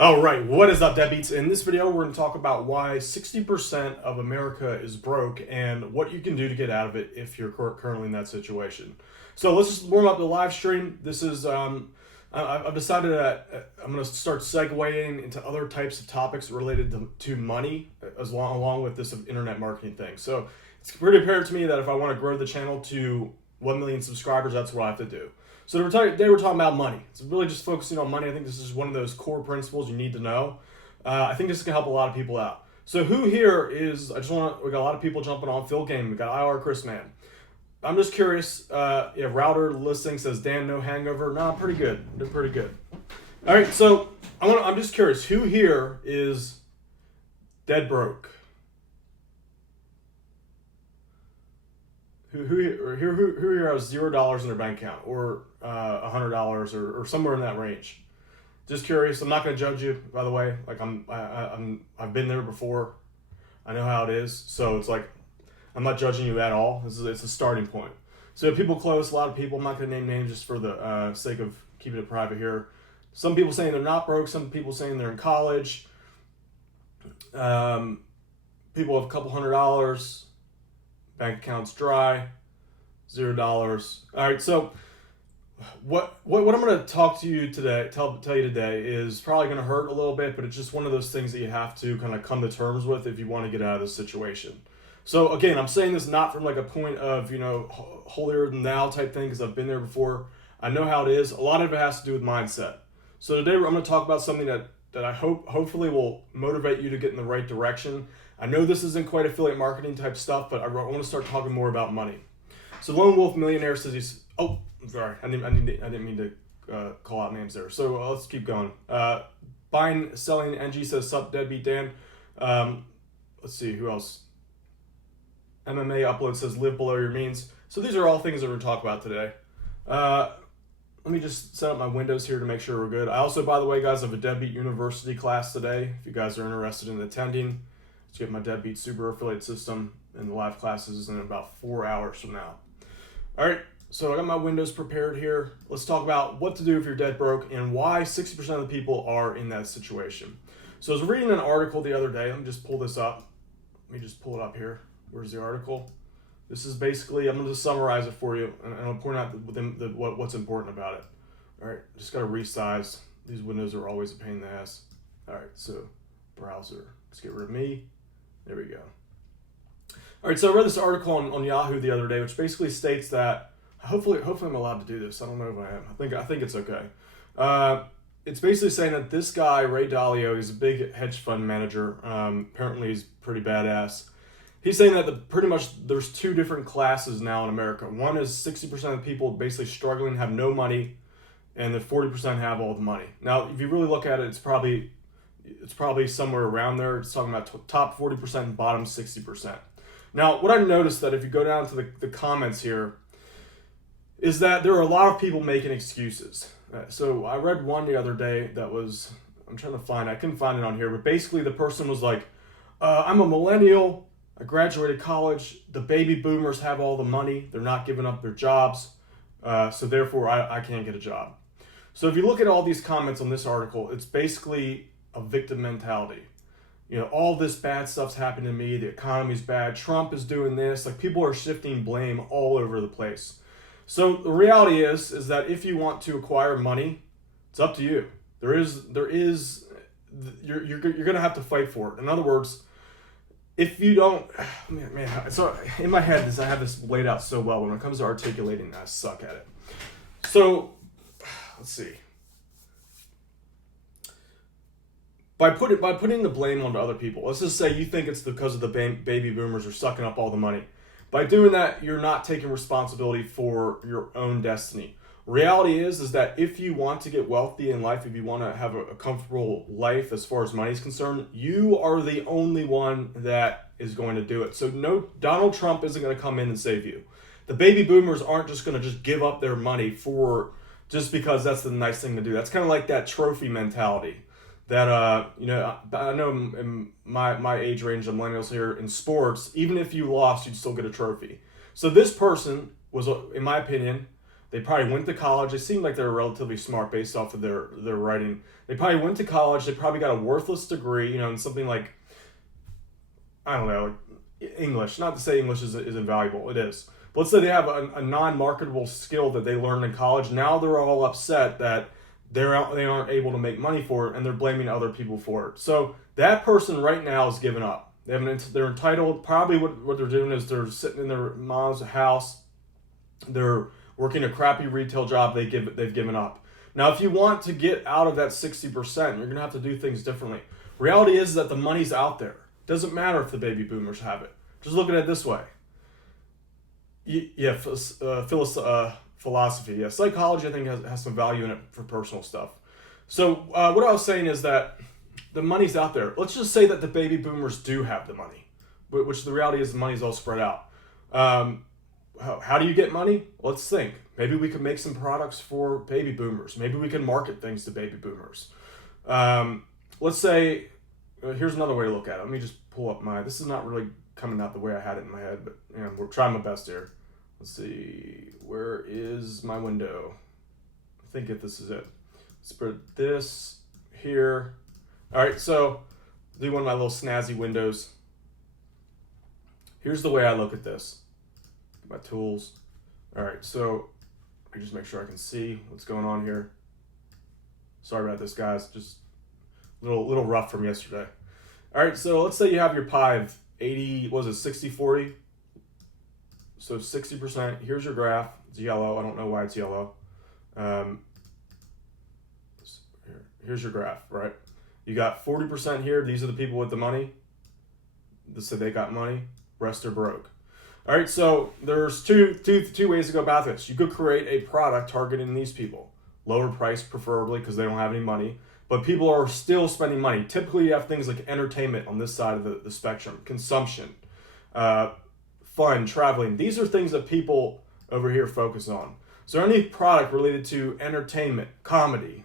All right, what is up, deadbeats? In this video, we're going to talk about why 60% of America is broke and what you can do to get out of it if you're currently in that situation. So let's just warm up the live stream. This is, I've decided that I'm going to start segueing into other types of topics related to money along with this internet marketing thing. So it's pretty apparent to me that if I want to grow the channel to 1 million subscribers, that's what I have to do. So today we're talking about money. It's really just focusing on money. I think this is one of those core principles you need to know. I think this can help a lot of people out. So who here is, we got a lot of people jumping on Phil Game. We got IR Chris Man. I'm just curious, router listing says, Dan, no hangover. No, I'm pretty good. I'm doing pretty good. All right, so I'm just curious, who here is dead broke? Who here has $0 in their bank account or $100 or somewhere in that range? Just curious. I'm not going to judge you, by the way. Like I've been there before. I know how it is. So it's like I'm not judging you at all. It's a starting point. So people close. A lot of people. I'm not going to name names just for the sake of keeping it private here. Some people saying they're not broke. Some people saying they're in college. People have a couple $100. Bank account's dry, $0. All right, so what I'm going to talk to you today, tell you today, is probably going to hurt a little bit, but it's just one of those things that you have to kind of come to terms with if you want to get out of this situation. So again, I'm saying this not from like a point of holier than thou type thing, because I've been there before. I know how it is. A lot of it has to do with mindset. So today I'm going to talk about something that I hopefully will motivate you to get in the right direction. I know this isn't quite affiliate marketing type stuff, but I want to start talking more about money. So Lone Wolf Millionaire says he's, oh, sorry, I didn't mean to call out names there. So let's keep going. Buying, selling, NG says, sup, deadbeat Dan. Let's see, who else? MMA Upload says, live below your means. So these are all things that we're going to talk about today. Let me just set up my windows here to make sure we're good. I also, by the way, guys, have a Deadbeat University class today. If you guys are interested in attending, let's get my Deadbeat Super Affiliate System and the live classes in about 4 hours from now. All right, so I got my windows prepared here. Let's talk about what to do if you're dead broke and why 60% of the people are in that situation. So I was reading an article the other day. Let me just pull this up. Let me just pull it up here. Where's the article? This is basically, I'm going to summarize it for you, and I'll point out what's important about it. All right, just got to resize. These windows are always a pain in the ass. All right, so browser. Let's get rid of me. There we go. All right, so I read this article on Yahoo the other day, which basically states that, hopefully I'm allowed to do this. I don't know if I am. I think it's okay. It's basically saying that this guy, Ray Dalio, he's a big hedge fund manager. Apparently he's pretty badass. He's saying that pretty much there's two different classes now in America. One is 60% of the people basically struggling, have no money, and the 40% have all the money. Now, if you really look at it, it's probably somewhere around there. It's talking about top 40% and bottom 60%. Now, what I noticed that if you go down to the comments here, is that there are a lot of people making excuses. So I read one the other day that was, I couldn't find it on here, but basically the person was like, I'm a millennial. I graduated college. The baby boomers have all the money. They're not giving up their jobs. So therefore, I can't get a job. So if you look at all these comments on this article, it's basically a victim mentality. All this bad stuff's happening to me. The economy's bad. Trump is doing this. Like, people are shifting blame all over the place. So the reality is that if you want to acquire money, it's up to you. You're going to have to fight for it. In other words, if you don't, so in my head, I have this laid out so well. When it comes to articulating, I suck at it. So, let's see. By putting the blame onto other people, let's just say you think it's because of the baby boomers are sucking up all the money. By doing that, you're not taking responsibility for your own destiny. Reality is that if you want to get wealthy in life, if you want to have a comfortable life as far as money is concerned, you are the only one that is going to do it. So no, Donald Trump isn't going to come in and save you. The baby boomers aren't just going to just give up their money just because that's the nice thing to do. That's kind of like that trophy mentality that, I know in my age range of millennials here in sports, even if you lost, you'd still get a trophy. So this person was, in my opinion, They probably went to college. They seem like they're relatively smart based off of their writing. They probably went to college. They probably got a worthless degree, in something like, I don't know, English. Not to say English is invaluable. It is. But let's say they have a non-marketable skill that they learned in college. Now they're all upset that they aren't able to make money for it, and they're blaming other people for it. So that person right now is giving up. They're entitled. Probably what they're doing is they're sitting in their mom's house. They're working a crappy retail job. They've given up. Now, if you want to get out of that 60%, you're gonna have to do things differently. Reality is that the money's out there. Doesn't matter if the baby boomers have it. Just look at it this way. Philosophy. Yeah, psychology, I think, has some value in it for personal stuff. So what I was saying is that the money's out there. Let's just say that the baby boomers do have the money, which the reality is the money's all spread out. How do you get money? Let's think. Maybe we could make some products for baby boomers. Maybe we can market things to baby boomers. Let's say, here's another way to look at it. Let me just pull up this is not really coming out the way I had it in my head, but we're trying my best here. Let's see, where is my window? I think if this is it. Let's put this here. All right, so do one of my little snazzy windows. Here's the way I look at this. My tools. All right, so I just make sure I can see what's going on here. Sorry about this, guys. Just a little rough from yesterday. All right, so let's say you have your pie of 60-40. So 60%, here's your graph. It's yellow. I don't know why it's yellow. Here's your graph, right? You got 40% here. These are the people with the money. So they got money. Rest are broke. All right, so there's two ways to go about this. You could create a product targeting these people. Lower price, preferably, because they don't have any money. But people are still spending money. Typically, you have things like entertainment on this side of the spectrum. Consumption. Fun, traveling. These are things that people over here focus on. So any product related to entertainment, comedy,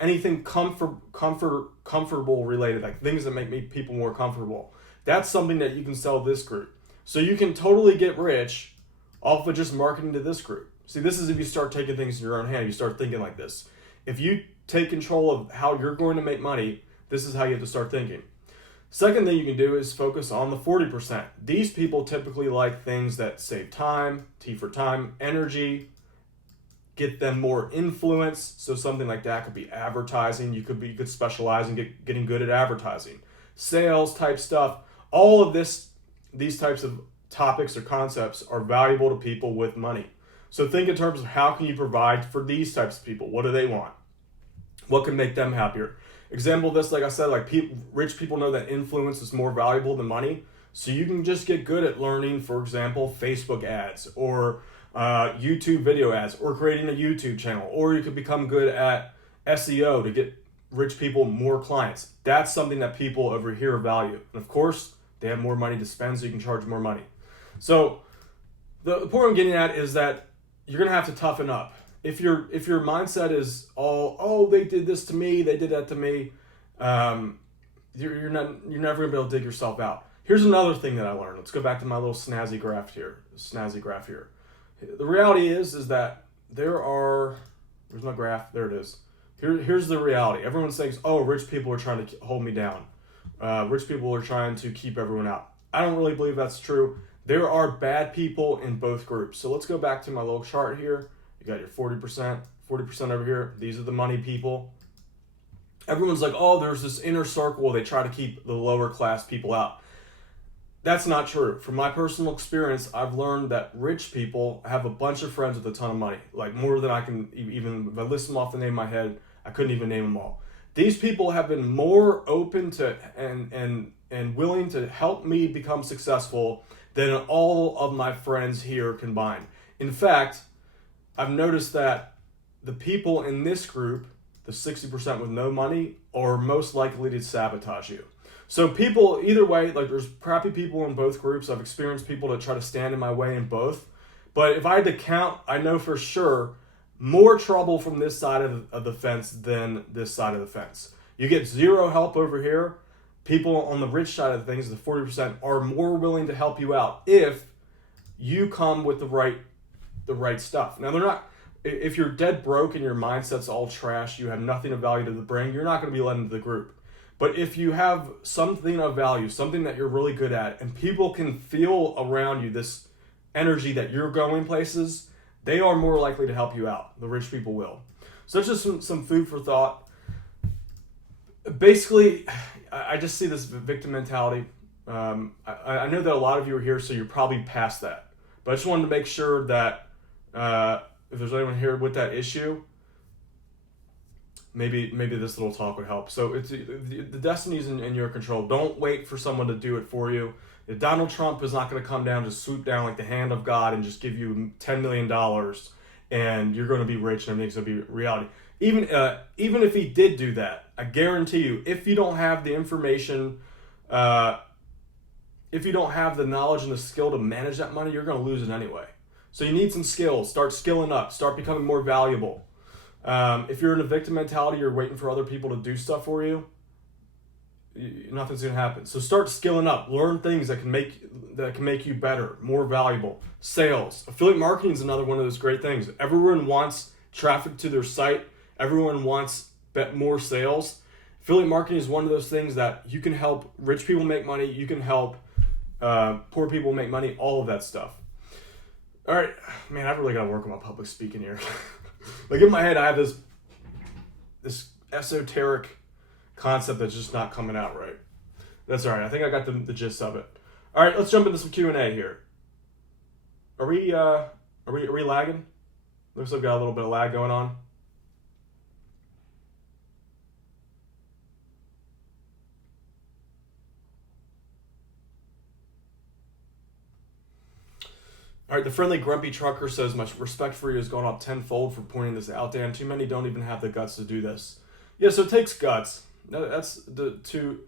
anything comfortable related, like things that make people more comfortable, that's something that you can sell this group. So you can totally get rich off of just marketing to this group. See, this is if you start taking things in your own hand. You start thinking like this. If you take control of how you're going to make money, this is how you have to start thinking. Second thing you can do is focus on the 40%. These people typically like things that save time, T for time, energy, get them more influence. So something like that could be advertising. You could specialize in getting good at advertising, sales type stuff. All of these types of topics or concepts are valuable to people with money. So think in terms of how can you provide for these types of people? What do they want? What can make them happier? Example of this, like I said, rich people know that influence is more valuable than money. So you can just get good at learning, for example, Facebook ads or YouTube video ads or creating a YouTube channel. Or you could become good at SEO to get rich people more clients. That's something that people over here value. And of course, they have more money to spend, so you can charge more money. So the point I'm getting at is that you're going to have to toughen up. If your mindset is they did this to me, they did that to me, you're never gonna be able to dig yourself out. Here's another thing that I learned. Let's go back to my little snazzy graph here. The reality is that there's no graph. There it is. Here's the reality. Everyone thinks, rich people are trying to hold me down. Rich people are trying to keep everyone out. I don't really believe that's true. There are bad people in both groups. So let's go back to my little chart here. You got your 40% over here. These are the money people. Everyone's like, there's this inner circle. They try to keep the lower class people out. That's not true. From my personal experience, I've learned that rich people have a bunch of friends with a ton of money, like more than I can even, if I list them off the name of my head, I couldn't even name them all. These people have been more open to and willing to help me become successful than all of my friends here combined. In fact, I've noticed that the people in this group, the 60% with no money, are most likely to sabotage you. So people, either way, there's crappy people in both groups. I've experienced people that try to stand in my way in both. But if I had to count, I know for sure more trouble from this side of the fence than this side of the fence. You get zero help over here. People on the rich side of things, the 40%, are more willing to help you out if you come with the right the right stuff. Now, they're not, if you're dead broke and your mindset's all trash, you have nothing of value to bring, you're not going to be let into the group. But if you have something of value, something that you're really good at, and people can feel around you this energy that you're going places, they are more likely to help you out. The rich people will. So that's just some food for thought. Basically, I just see this victim mentality. I know that a lot of you are here, so you're probably past that. But I just wanted to make sure that if there's anyone here with that issue, maybe this little talk would help. So it's the destiny's in your control. Don't wait for someone to do it for you. If Donald Trump is not going to come down, just swoop down like the hand of God and just give you $10 million and you're going to be rich and everything's going to be reality. Even if he did do that, I guarantee you, if you don't have the information, if you don't have the knowledge and the skill to manage that money, you're going to lose it anyway. So you need some skills. Start skilling up. Start becoming more valuable. If you're in a victim mentality, you're waiting for other people to do stuff for you, nothing's going to happen. So start skilling up. Learn things that can make you better, more valuable. Sales. Affiliate marketing is another one of those great things. Everyone wants traffic to their site. Everyone wants more sales. Affiliate marketing is one of those things that you can help rich people make money. You can help poor people make money. All of that stuff. All right, man, I've really got to work on my public speaking here. Like in my head, I have this esoteric concept that's just not coming out right. That's all right. I think I got the gist of it. All right, let's jump into some Q&A here. Are we lagging? Looks like we got a little bit of lag going on. All right, the friendly grumpy trucker says, my respect for you has gone up tenfold for pointing this out, Dan. Too many don't even have the guts to do this. Yeah, so it takes guts. That's to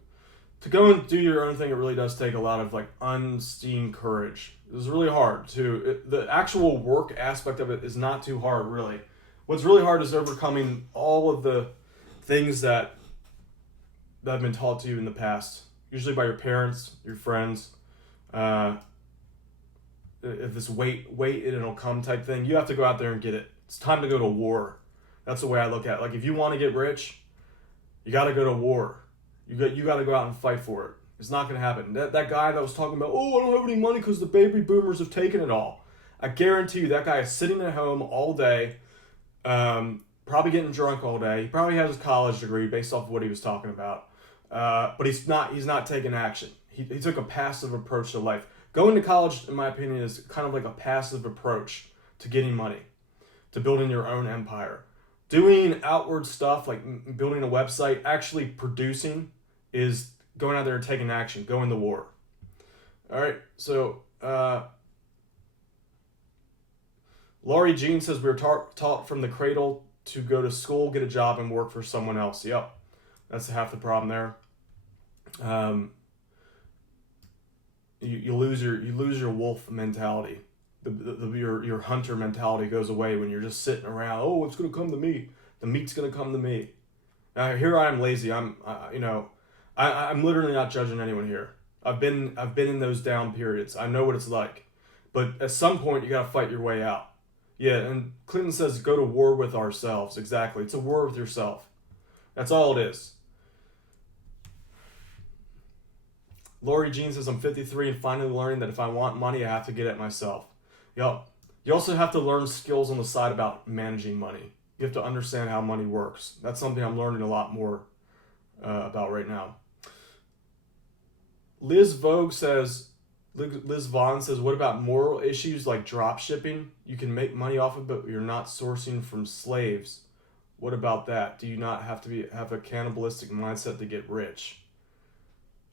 go and do your own thing. It really does take a lot of like unseen courage. It's really hard the actual work aspect of it is not too hard, really. What's really hard is overcoming all of the things that have been taught to you in the past, usually by your parents, your friends. If this wait and it'll come type thing, you have to go out there and get it. It's time to go to war. That's the way I look at it. Like if you want to get rich, you got to go to war. You got to go out and fight for it. It's not going to happen. That guy that was talking about, oh, I don't have any money because the baby boomers have taken it all. I guarantee you that guy is sitting at home all day, probably getting drunk all day. He probably has his college degree based off of what he was talking about. But he's not taking action. He took a passive approach to life. Going to college, in my opinion, is kind of like a passive approach to getting money, to building your own empire. Doing outward stuff like building a website, actually producing, is going out there and taking action, going to war. All right, so Laurie Jean says we were taught from the cradle to go to school, get a job, and work for someone else. Yep, that's half the problem there. You lose your wolf mentality. Your hunter mentality goes away when you're just sitting around. Oh, it's gonna come to me. The meat's gonna come to me. Now here I am lazy. I'm literally not judging anyone here. I've been in those down periods. I know what it's like. But at some point you gotta fight your way out. Yeah, and Clinton says go to war with ourselves. Exactly. It's a war with yourself. That's all it is. Laurie Jean says, I'm 53 and finally learning that if I want money, I have to get it myself. Yep. You also have to learn skills on the side about managing money. You have to understand how money works. That's something I'm learning a lot more about right now. Liz Vaughn says, what about moral issues like drop shipping? You can make money off of it, but you're not sourcing from slaves. What about that? Do you not have to have a cannibalistic mindset to get rich?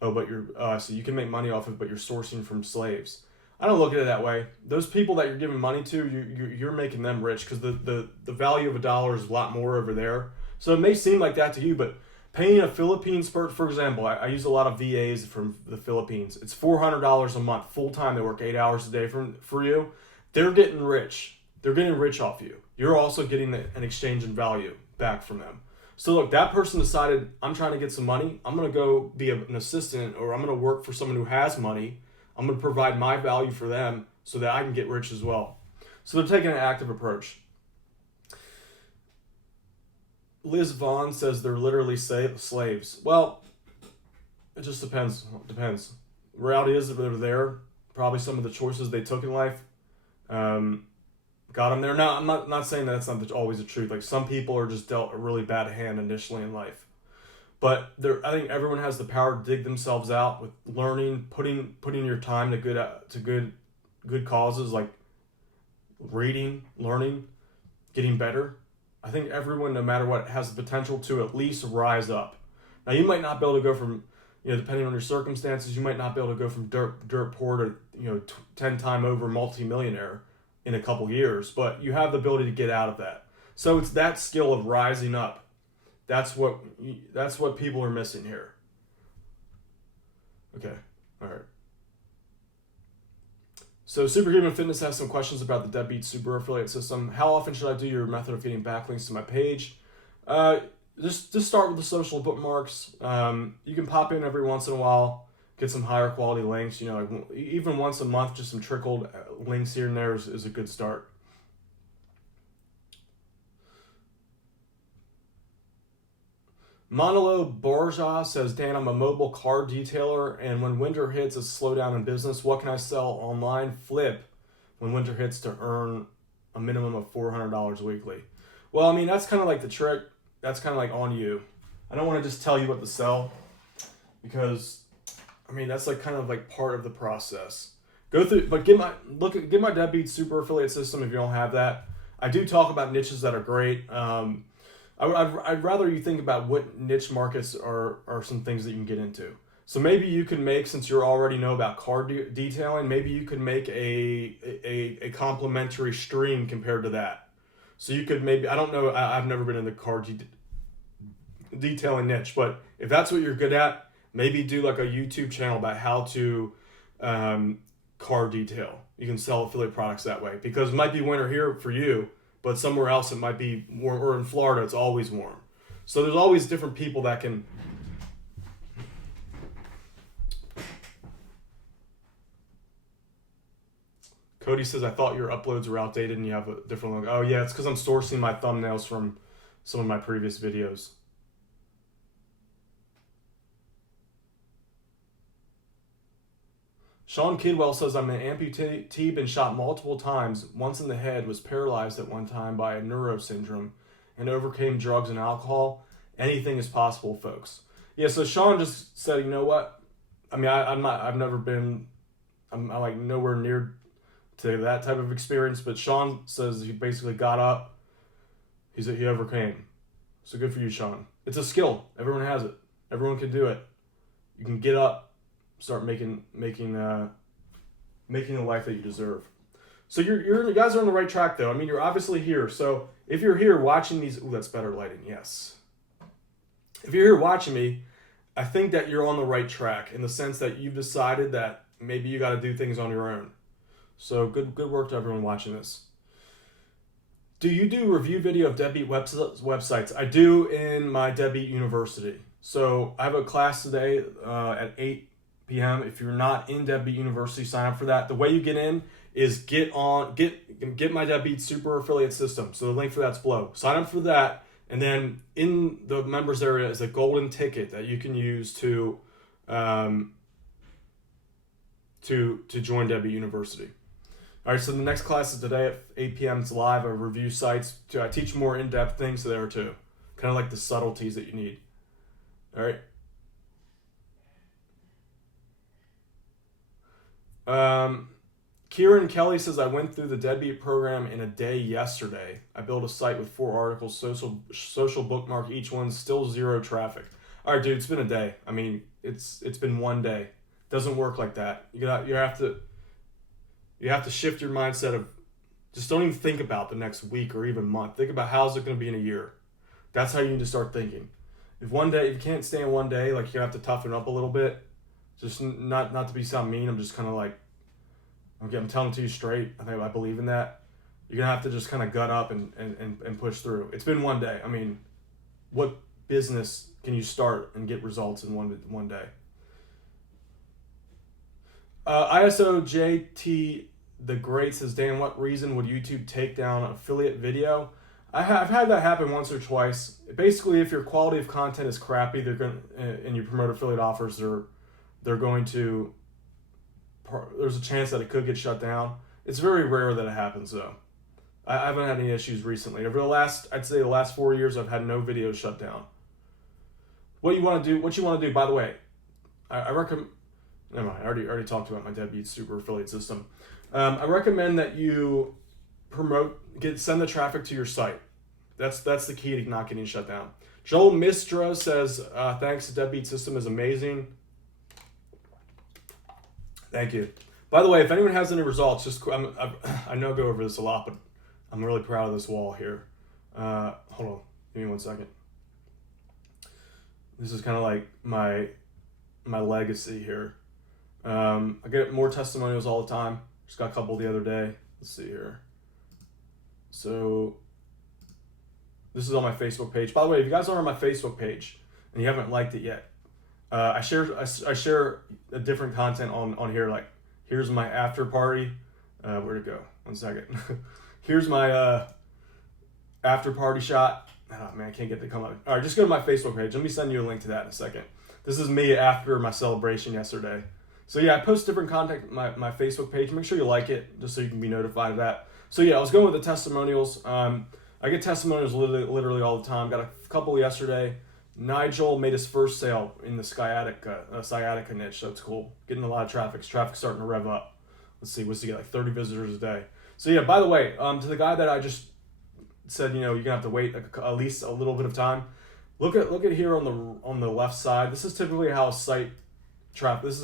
Oh, but so you can make money off of it, but you're sourcing from slaves. I don't look at it that way. Those people that you're giving money to, you're making them rich because the value of $1 is a lot more over there. So it may seem like that to you, but paying a Philippines, for example, I use a lot of VAs from the Philippines. It's $400 a month, full time. They work 8 hours a day for you. They're getting rich. They're getting rich off you. You're also getting an exchange in value back from them. So look, that person decided, I'm trying to get some money. I'm going to go be an assistant, or I'm going to work for someone who has money. I'm going to provide my value for them so that I can get rich as well. So they're taking an active approach. Liz Vaughn says they're literally slaves. Well, it just depends. Reality is that they're there. Probably some of the choices they took in life got them there. Now, I'm not saying that's not always the truth. Like, some people are just dealt a really bad hand initially in life. But I think everyone has the power to dig themselves out with learning, putting your time to good causes like reading, learning, getting better. I think everyone, no matter what, has the potential to at least rise up. Now, you might not be able to go from, depending on your circumstances, you might not be able to go from dirt poor to 10 time over multimillionaire in a couple years, but you have the ability to get out of that. So it's that skill of rising up. That's what people are missing here. Okay, all right. So Superhuman Fitness has some questions about the Deadbeat Super Affiliate System. How often should I do your method of feeding backlinks to my page? Just start with the social bookmarks. You can pop in every once in a while, get some higher quality links. Like even once a month, just some trickled links here and there is a good start. Manolo Borja says, Dan, I'm a mobile car detailer, and when winter hits, a slowdown in business. What can I sell online? Flip when winter hits to earn a minimum of $400 weekly. Well, I mean, that's kind of like the trick. That's kind of like on you. I don't want to just tell you what to sell because, I mean, that's like kind of like part of the process. Go through, but get my Deadbeat Super Affiliate System if you don't have that. I do talk about niches that are great. I'd rather you think about what niche markets are some things that you can get into. So maybe you can make, since you already know about car detailing, maybe you could make a complementary stream compared to that. So you could maybe, I don't know, I've never been in the car detailing niche, but if that's what you're good at, maybe do like a YouTube channel about how to car detail. You can sell affiliate products that way because it might be winter here for you, but somewhere else it might be warm, or in Florida it's always warm. So there's always different people that can. Cody says, I thought your uploads were outdated and you have a different look. Oh yeah, it's because I'm sourcing my thumbnails from some of my previous videos. Sean Kidwell says, I'm an amputee, been shot multiple times, once in the head, was paralyzed at one time by a neuro syndrome, and overcame drugs and alcohol. Anything is possible, folks. Yeah, so Sean just said, you know what? I mean, I'm like nowhere near to that type of experience, but Sean says he basically got up, he overcame. So good for you, Sean. It's a skill. Everyone has it. Everyone can do it. You can get up, start making the life that you deserve. So you guys are on the right track, though. I mean, you're obviously here. So if you're here watching these, that's better lighting. Yes. If you're here watching me, I think that you're on the right track in the sense that you've decided that maybe you got to do things on your own. So good work to everyone watching this. Do you do review video of Deadbeat websites? I do in my Deadbeat University. So I have a class today at 8 p.m. If you're not in Deadbeat University, sign up for that. The way you get in is get my Deadbeat Super Affiliate System. So the link for that's below. Sign up for that, and then in the members area is a golden ticket that you can use to join Deadbeat University. All right, so the next class is today at 8 p.m. It's live. I review sites. I teach more in-depth things there too, kind of like the subtleties that you need. All right. Kieran Kelly says, I went through the Deadbeat program in a day yesterday. I built a site with 4 articles, social bookmark each one, still 0 traffic. All right, dude, it's been a day. I mean, it's been one day. Doesn't work like that. You have to shift your mindset of just don't even think about the next week or even month. Think about how's it going to be in a year. That's how you need to start thinking. If you can't stay in one day, like you have to toughen up a little bit. Just not to sound mean. I'm just kind of like, I'm telling it to you straight. I believe in that. You're gonna have to just kind of gut up and push through. It's been one day. I mean, what business can you start and get results in one day? ISO the Great says, Dan, what reason would YouTube take down affiliate video? I've had that happen once or twice. Basically, if your quality of content is crappy, they're going and you promote affiliate offers, they're going to. There's a chance that it could get shut down. It's very rare that it happens though. I haven't had any issues recently. Over I'd say the last 4 years, I've had no videos shut down. What you want to do, by the way, I recommend. Never mind. I already talked about my Deadbeat Super Affiliate System. I recommend that you send the traffic to your site. That's the key to not getting shut down. Joel Mistra says, thanks, the Deadbeat System is amazing. Thank you. By the way, if anyone has any results, I know I go over this a lot, but I'm really proud of this wall here. Hold on, give me 1 second. This is kind of like my legacy here. I get more testimonials all the time. Just got a couple the other day. Let's see here. So this is on my Facebook page. By the way, if you guys aren't on my Facebook page and you haven't liked it yet, I share a different content on here. Like, here's my after party. Where'd it go? 1 second. Here's my after party shot. Oh man, I can't get it to come up. All right, just go to my Facebook page. Let me send you a link to that in a second. This is me after my celebration yesterday. So yeah, I post different content on my Facebook page. Make sure you like it, just so you can be notified of that. So yeah, I was going with the testimonials. I get testimonials literally all the time. Got a couple yesterday. Nigel made his first sale in the sciatica niche. So it's cool. Getting a lot of traffic. Traffic's starting to rev up. Let's see, what's he get, like 30 visitors a day. So yeah, by the way, to the guy that I just said, you're gonna have to wait at least a little bit of time. Look at here on the left side. This is typically how site traffic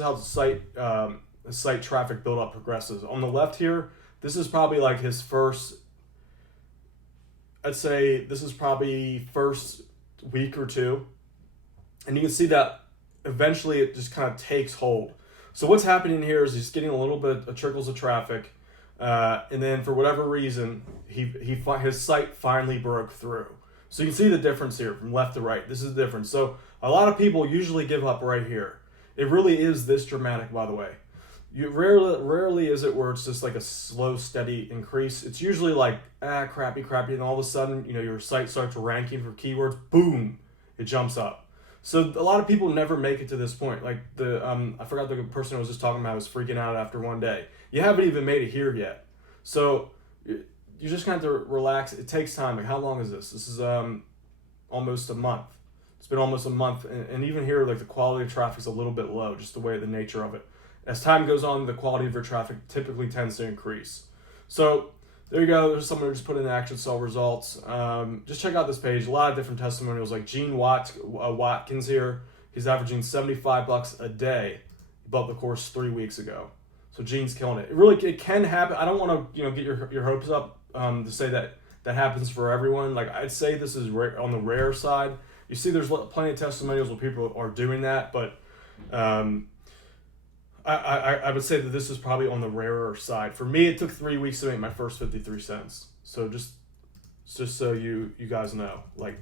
buildup progresses. On the left here, this is probably like his first. I'd say this is probably first week or two, and you can see that eventually it just kind of takes hold. So what's happening here is he's getting a little bit of trickles of traffic, and then for whatever reason, his site finally broke through. So you can see the difference here from left to right. This is the difference. So a lot of people usually give up right here. It really is this dramatic, by the way. Rarely is it where it's just like a slow, steady increase. It's usually like, crappy, and all of a sudden, your site starts ranking for keywords, boom, it jumps up. So a lot of people never make it to this point. Like I forgot the person I was just talking about was freaking out after one day. You haven't even made it here yet. So you just kind of have to relax. It takes time. Like, how long is this? This is almost a month. It's been almost a month. And even here, like, the quality of traffic is a little bit low, just the nature of it. As time goes on, the quality of your traffic typically tends to increase. So there you go. There's someone who just put in the action saw results. Just check out this page. A lot of different testimonials, like Gene Watkins here. He's averaging $75 a day. He bought the course 3 weeks ago. So Gene's killing it. It can happen. I don't want to get your hopes up to say that happens for everyone. Like, I'd say this is on the rare side. You see, there's plenty of testimonials where people are doing that, but I would say that this is probably on the rarer side. For me, it took 3 weeks to make my first 53 cents. So just so you guys know, like,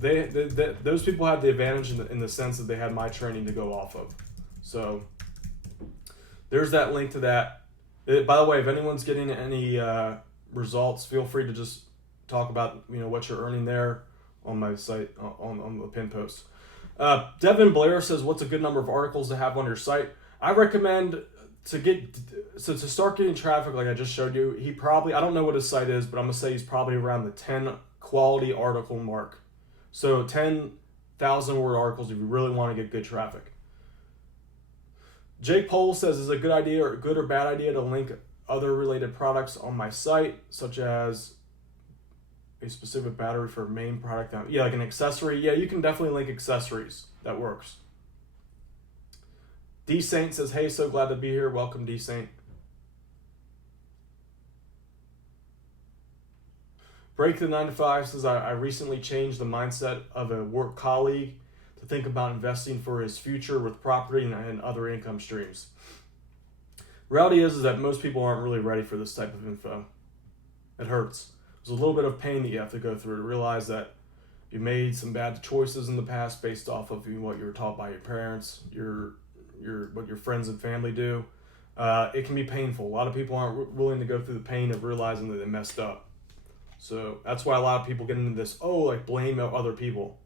those people had the advantage in the sense that they had my training to go off of. So there's that link to that. By the way, if anyone's getting any results, feel free to just talk about what you're earning there on my site on the pin post. Devin Blair says, what's a good number of articles to have on your site? I recommend to start getting traffic, like I just showed you. He probably, I don't know what his site is, but I'm gonna say he's probably around the 10 quality article mark. So 10,000 word articles if you really want to get good traffic. Jake Pohl says, is it a good idea or good or bad idea to link other related products on my site, such as a specific battery for a main product? Yeah, like an accessory. Yeah, you can definitely link accessories. That works. D Saint says, hey, so glad to be here. Welcome, D Saint. Break the 9 to 5 says, I recently changed the mindset of a work colleague to think about investing for his future with property and other income streams. Reality is that most people aren't really ready for this type of info. It hurts. There's a little bit of pain that you have to go through to realize that you made some bad choices in the past based off of what you were taught by your parents, what your friends and family do. It can be painful. A lot of people aren't willing to go through the pain of realizing that they messed up. So that's why a lot of people get into this, like blame other people.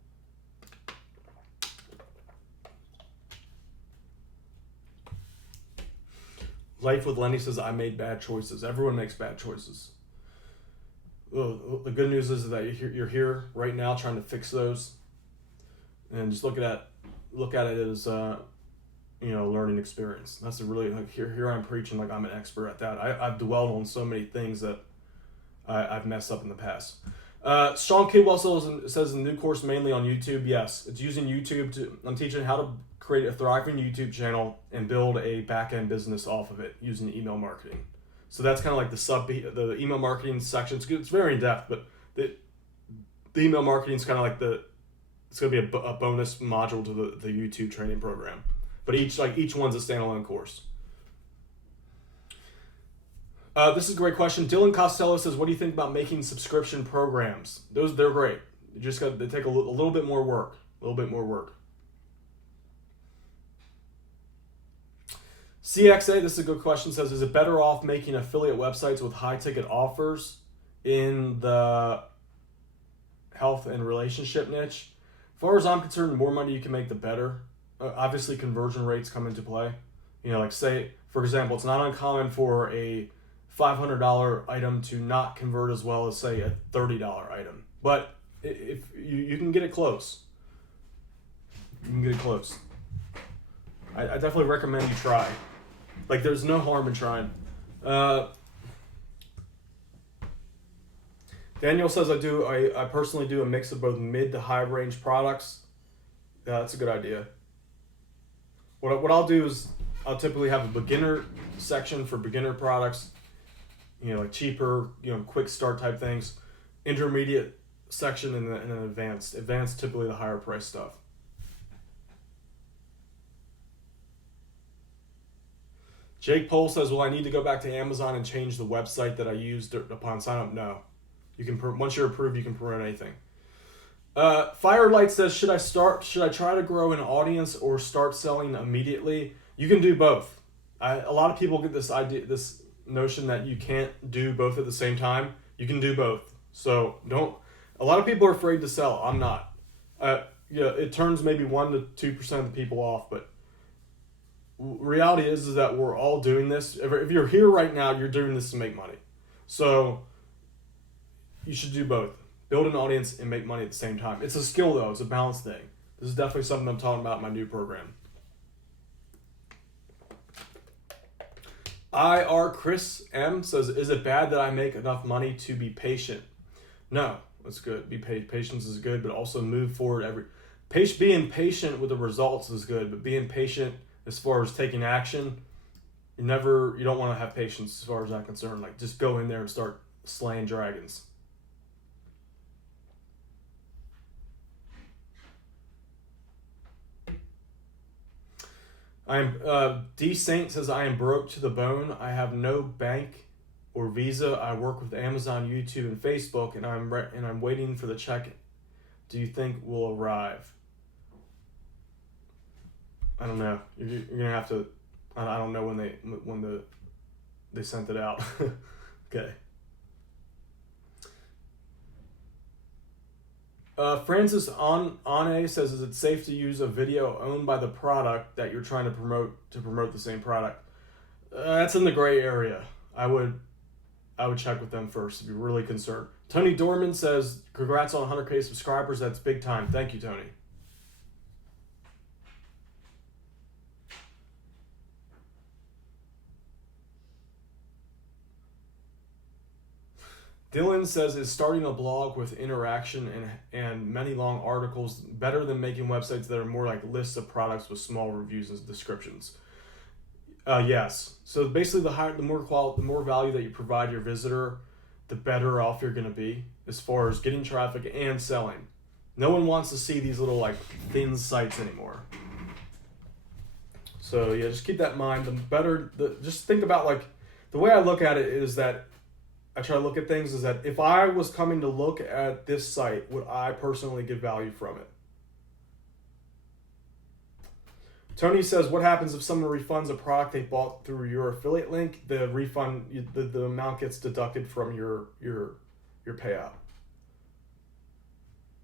Life with Lenny says, I made bad choices. Everyone makes bad choices. The good news is that you're here right now trying to fix those. And just look at it as learning experience. That's a really, like, here I'm preaching like I'm an expert at that. I've dwelled on so many things that I've messed up in the past. Sean Kidwell says the new course mainly on YouTube. Yes, it's using YouTube I'm teaching how to create a thriving YouTube channel and build a back-end business off of it using email marketing. So that's kind of like the email marketing section. It's very in depth, but the email marketing is kind of like it's going to be a bonus module to the YouTube training program. But each one's a standalone course. This is a great question. Dylan Costello says, what do you think about making subscription programs? They're great. They take a little bit more work. CXA, this is a good question, says, is it better off making affiliate websites with high ticket offers in the health and relationship niche? As far as I'm concerned, the more money you can make, the better. Obviously, conversion rates come into play. Like say, for example, it's not uncommon for a $500 item to not convert as well as, say, a $30 item. But if you can get it close. I definitely recommend you try. Like, there's no harm in trying. Daniel says, I personally do a mix of both mid to high range products. Yeah, that's a good idea. What I'll do is I'll typically have a beginner section for beginner products, like cheaper, quick start type things, intermediate section, and then advanced. Advanced, typically the higher price stuff. Jake Pohl says, will I need to go back to Amazon and change the website that I used upon sign up? No. You can once you're approved, you can promote anything. Firelight says, should I try to grow an audience or start selling immediately? You can do both. A lot of people get this notion that you can't do both at the same time. You can do both. So a lot of people are afraid to sell. I'm not. It turns maybe 1% to 2% of the people off, but reality is that we're all doing this. If you're here right now, you're doing this to make money. So you should do both. Build an audience and make money at the same time. It's a skill, though. It's a balance thing. This is definitely something I'm talking about in my new program. IR Chris M says, is it bad that I make enough money to be patient? No, that's good. Patience is good, but also move forward. Being patient with the results is good, but being patient as far as taking action, you don't want to have patience as far as I'm concerned. Like, just go in there and start slaying dragons. D Saint says, I am broke to the bone. I have no bank or Visa. I work with Amazon, YouTube, and Facebook, and I'm waiting for the check. Do you think will arrive? I don't know. You're gonna have to. I don't know when they sent it out. Okay. Francis Ane says, is it safe to use a video owned by the product that you're trying to promote the same product? That's in the gray area. I would check with them first if you're really concerned. Tony Dorman says, congrats on 100K subscribers. That's big time. Thank you, Tony. Dylan says, is starting a blog with interaction and many long articles better than making websites that are more like lists of products with small reviews and descriptions? Yes. So basically, the more value that you provide your visitor, the better off you're going to be as far as getting traffic and selling. No one wants to see these little thin sites anymore. So yeah, just keep that in mind. Just think about the way I look at it is that I try to look at things is that if I was coming to look at this site, would I personally get value from it? Tony says, what happens if someone refunds a product they bought through your affiliate link? The refund, the amount gets deducted from your payout.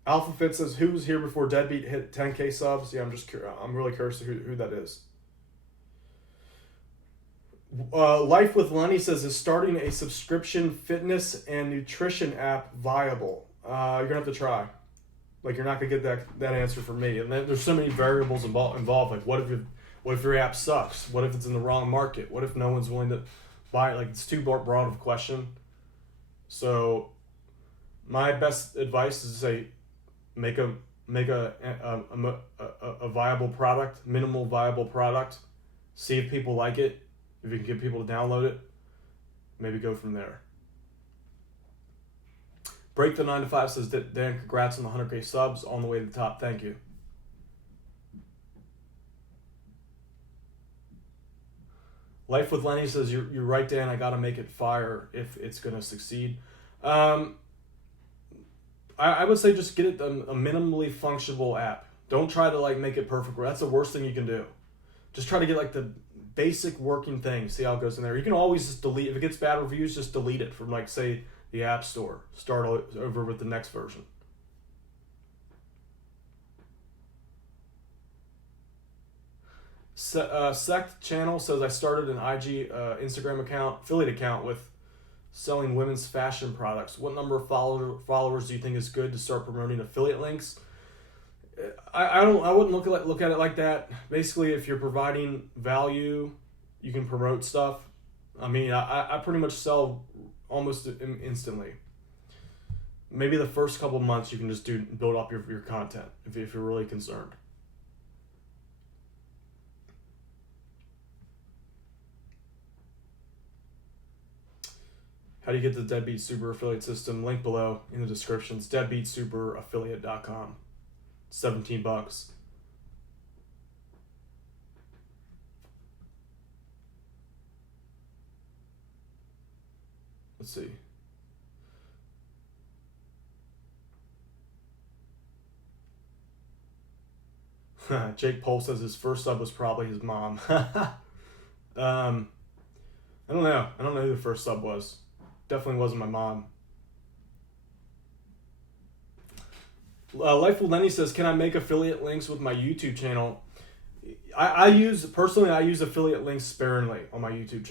AlphaFit says, who was here before Deadbeat hit 10K subs? Yeah, I'm really curious who that is. Life with Lenny says, is starting a subscription fitness and nutrition app viable? You're gonna have to try. Like, you're not gonna get that answer from me. And then there's so many variables involved. Like, what if your app sucks? What if it's in the wrong market? What if no one's willing to buy it? Like, it's too broad of a question. So, my best advice is to say, make a viable product, minimal viable product. See if people like it. If you can get people to download it, maybe go from there. Break the 9 to 5 says, Dan, congrats on the 100K subs, on the way to the top. Thank you. Life with Lenny says, you're right, Dan. I got to make it fire if it's going to succeed. I would say just get it a minimally functional app. Don't try to like make it perfect. That's the worst thing you can do. Just try to get like the basic working thing. See how it goes in there. You can always just delete. If it gets bad reviews, just delete it from like, say, the App Store. Start over with the next version. Sect Channel says, I started an IG Instagram affiliate account with selling women's fashion products. What number of followers do you think is good to start promoting affiliate links? I wouldn't look at it like that. Basically, if you're providing value, you can promote stuff. I mean, I pretty much sell almost instantly. Maybe the first couple of months you can just build up your content if you're really concerned. How do you get the Deadbeat Super Affiliate System? Link below in the description. It's deadbeatsuperaffiliate.com. $17. Let's see. Jake Pohl says his first sub was probably his mom. I don't know. I don't know who the first sub was. Definitely wasn't my mom. Life with Lenny says, can I make affiliate links with my YouTube channel? I use affiliate links sparingly on my YouTube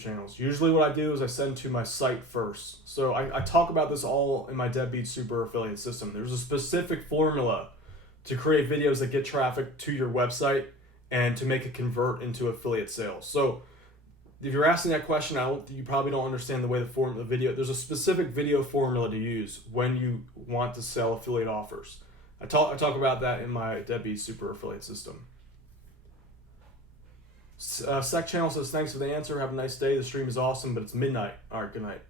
channels. Usually what I do is I send to my site first. So I talk about this all in my Deadbeat Super Affiliate System. There's a specific formula to create videos that get traffic to your website and to make it convert into affiliate sales. So if you're asking that question, you probably don't understand the way the video. There's a specific video formula to use when you want to sell affiliate offers. I talk about that in my Deadbeat Super Affiliate System. Sec Channel says, thanks for the answer. Have a nice day. The stream is awesome, but it's midnight. All right, good night.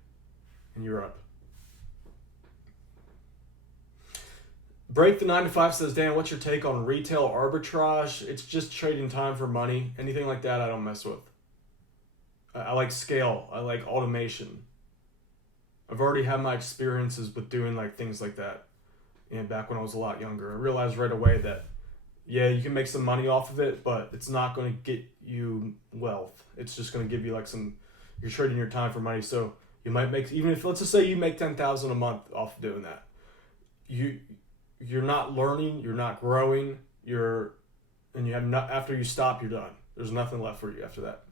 And you're up. Break the 9 to 5 says, Dan, what's your take on retail arbitrage? It's just trading time for money. Anything like that, I don't mess with. I like scale. I like automation. I've already had my experiences with doing like things like that. And back when I was a lot younger, I realized right away that, yeah, you can make some money off of it, but it's not going to get you wealth. It's just going to give you like you're trading your time for money. So you might make, even if, let's just say you make $10,000 a month off of doing that. You're not learning, you're not growing, after you stop, you're done. There's nothing left for you after that.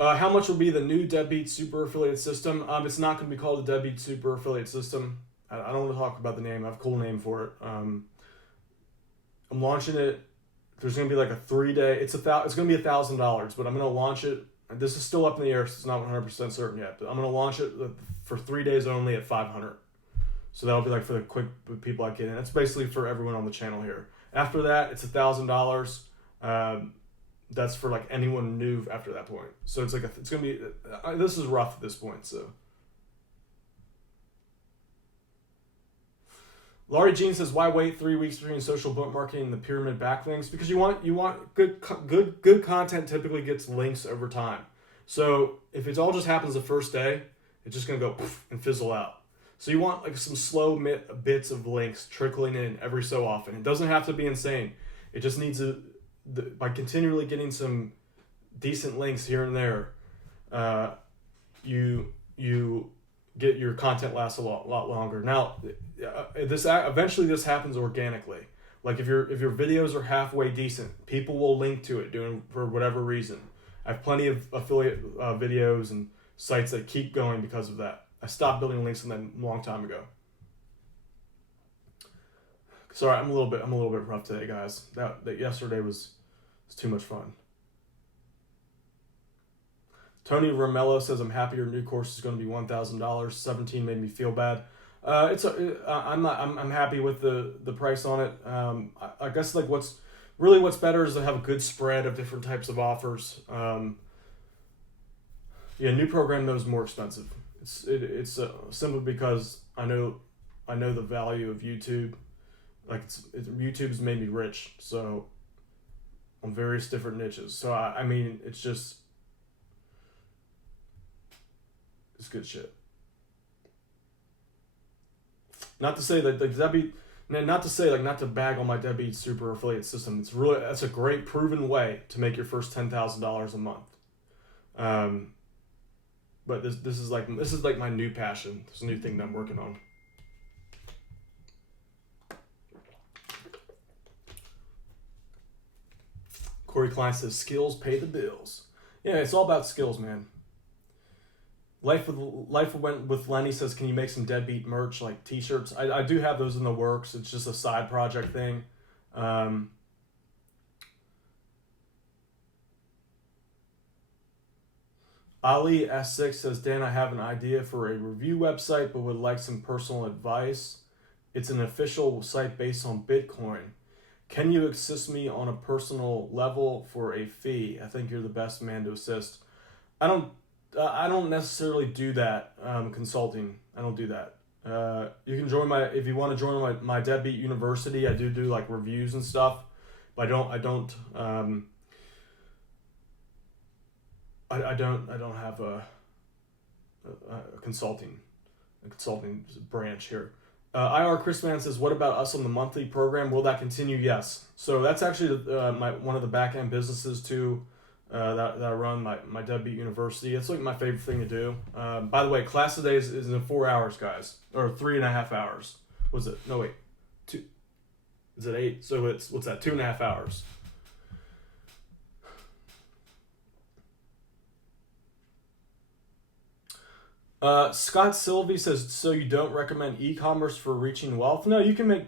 How much will be the new Deadbeat Super Affiliate System? It's not going to be called the Deadbeat Super Affiliate System. I don't want to talk about the name. I have a cool name for it. I'm launching it. There's going to be like a 3-day. It's going to be $1,000, but I'm going to launch it. This is still up in the air, so it's not 100% certain yet. But I'm going to launch it for 3 days only at $500. So that'll be like for the quick people I get in. That's basically for everyone on the channel here. After that, it's $1,000. That's for like anyone new after that point. So it's gonna be. This is rough at this point. So. Laurie Jean says, why wait 3 weeks between social bookmarking and the pyramid backlinks? Because you want good content typically gets links over time. So if it all just happens the first day, it's just gonna go poof and fizzle out. So you want like some slow bits of links trickling in every so often. It doesn't have to be insane. It just needs by continually getting some decent links here and there, you get your content lasts a lot longer. Now, eventually this happens organically. Like if your videos are halfway decent, people will link to it for whatever reason. I have plenty of affiliate videos and sites that keep going because of that. I stopped building links on them a long time ago. Sorry, I'm a little bit rough today, guys. That yesterday was too much fun. Tony Romello says, I'm happy your new course is going to be $1,000. 17 made me feel bad. I'm happy with the price on it. I guess like what's better is to have a good spread of different types of offers. New program though is more expensive. It's simply because I know the value of YouTube. Like YouTube's made me rich, so on various different niches. So I mean, it's good shit. Not to say that not to bag on my Deadbeat Super Affiliate system. That's a great proven way to make your first $10,000 a month. But this is like my new passion. This new thing that I'm working on. Corey Klein says, skills pay the bills. Yeah, it's all about skills, man. Life with Lenny says, can you make some Deadbeat merch, like t-shirts? I do have those in the works. It's just a side project thing. Ali S6 says, Dan, I have an idea for a review website, but would like some personal advice. It's an official site based on Bitcoin. Can you assist me on a personal level for a fee? I think you're the best man to assist. I don't necessarily do that consulting. I don't do that. You can join if you want to join my Deadbeat University. I do like reviews and stuff, but I don't have a consulting branch here. IR Chris Man says, what about us on the monthly program? Will that continue? Yes. So that's actually one of the back end businesses too. That I run my Deadbeat University. It's like my favorite thing to do. By the way, class today is in 4 hours, guys, or 3.5 hours. Was it? No, wait, 2. Is it 8? So what's that? 2.5 hours. Scott Sylvie says, so you don't recommend e-commerce for reaching wealth? No, you can make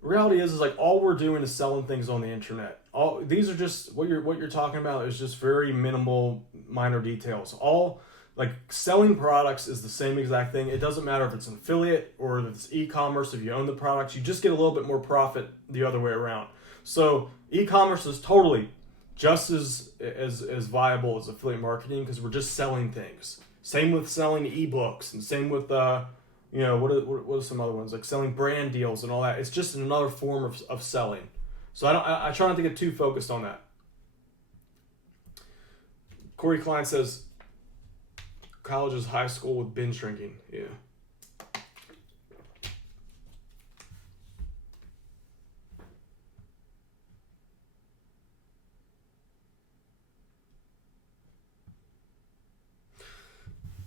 reality is like all we're doing is selling things on the internet. These are just what you're talking about is just very minimal, minor details. All like selling products is the same exact thing. It doesn't matter if it's an affiliate or if it's e-commerce. If you own the products, you just get a little bit more profit the other way around. So e-commerce is totally just as viable as affiliate marketing because we're just selling things. Same with selling ebooks, and same with what are some other ones, like selling brand deals and all that. It's just another form of selling. So I try not to get too focused on that. Corey Klein says, college is high school with binge drinking. Yeah.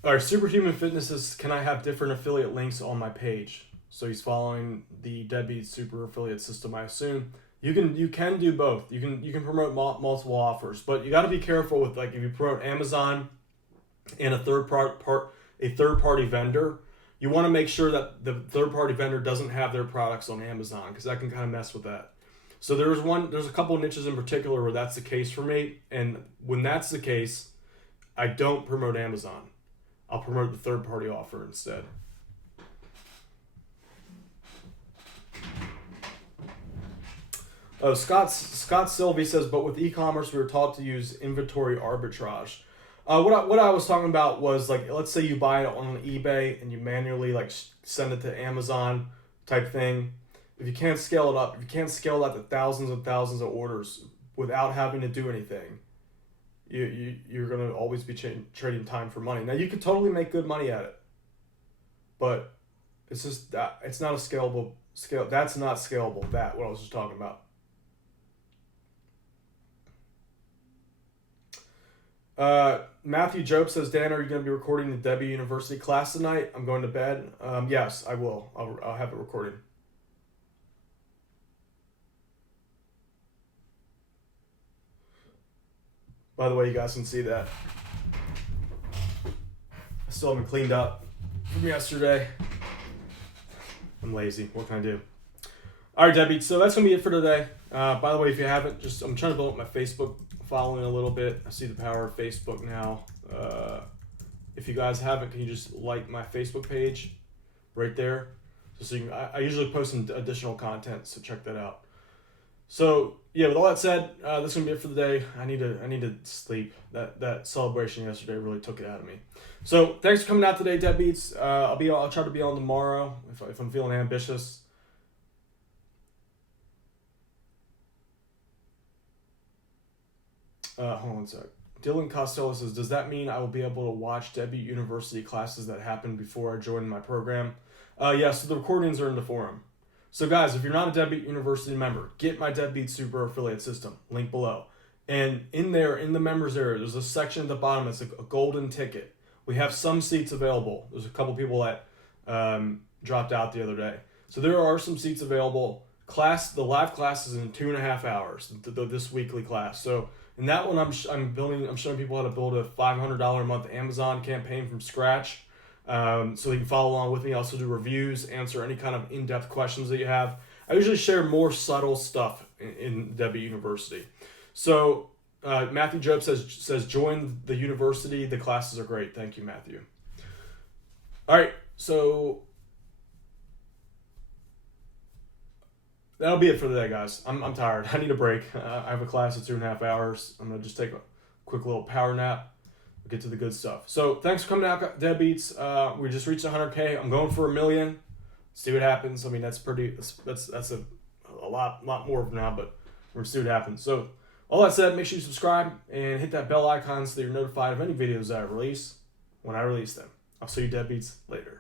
All right, Superhuman Fitness says, can I have different affiliate links on my page? So he's following the Deadbeat Super Affiliate system, I assume. You can do both. You can promote multiple offers, but you got to be careful with, like, if you promote Amazon and a third party vendor, you want to make sure that the third party vendor doesn't have their products on Amazon, because that can kind of mess with that. So there's a couple of niches in particular where that's the case for me, and when that's the case, I don't promote Amazon. I'll promote the third party offer instead. Oh, Scott Sylvie says, but with e-commerce, we were taught to use inventory arbitrage. What I was talking about was, like, let's say you buy it on eBay and you manually like send it to Amazon type thing. If you can't scale it up, if you can't scale that to thousands and thousands of orders without having to do anything, you're going to always be trading time for money. Now, you could totally make good money at it, but it's just that it's not a scalable scale. That's not scalable. What I was just talking about. Matthew Job says, Dan, are you going to be recording the Debbie University class tonight? I'm going to bed. Yes, I will. I'll have it recorded. By the way, you guys can see that I still haven't cleaned up from yesterday. I'm lazy. What can I do? All right, Debbie. So that's going to be it for today. By the way, if you haven't, I'm trying to build up my Facebook following a little bit. I see the power of Facebook now. If you guys haven't, can you just like my Facebook page right there? So you can, I usually post some additional content, so check that out. So yeah, with all that said, that's gonna be it for the day. I need to sleep. That celebration yesterday really took it out of me. So thanks for coming out today, Deadbeats. I'll try to be on tomorrow if I'm feeling ambitious. Hold on one sec. Dylan Costello says, does that mean I will be able to watch Debbie University classes that happened before I joined my program? Yeah, so the recordings are in the forum. So guys, if you're not a Deadbeat University member, get my Deadbeat Super Affiliate System, link below. And in there, in the members area, there's a section at the bottom that's a golden ticket. We have some seats available. There's a couple people that dropped out the other day. So there are some seats available. The live class is in 2.5 hours, this weekly class. So in that one, I'm showing people how to build a $500 a month Amazon campaign from scratch. So they can follow along with me. I also do reviews, answer any kind of in-depth questions that you have. I usually share more subtle stuff in Debbie University. So Matthew Job says join the university. The classes are great. Thank you, Matthew. All right, so that'll be it for today, guys. I'm tired. I need a break. I have a class at 2.5 hours. I'm gonna just take a quick little power nap. Get to the good stuff. So thanks for coming out, Deadbeats. We just reached 100K. I'm going for 1 million. See what happens. I mean, that's a lot more now, but we're gonna see what happens. So all that said, make sure you subscribe and hit that bell icon so that you're notified of any videos that I release when I release them. I'll see you, Deadbeats, later.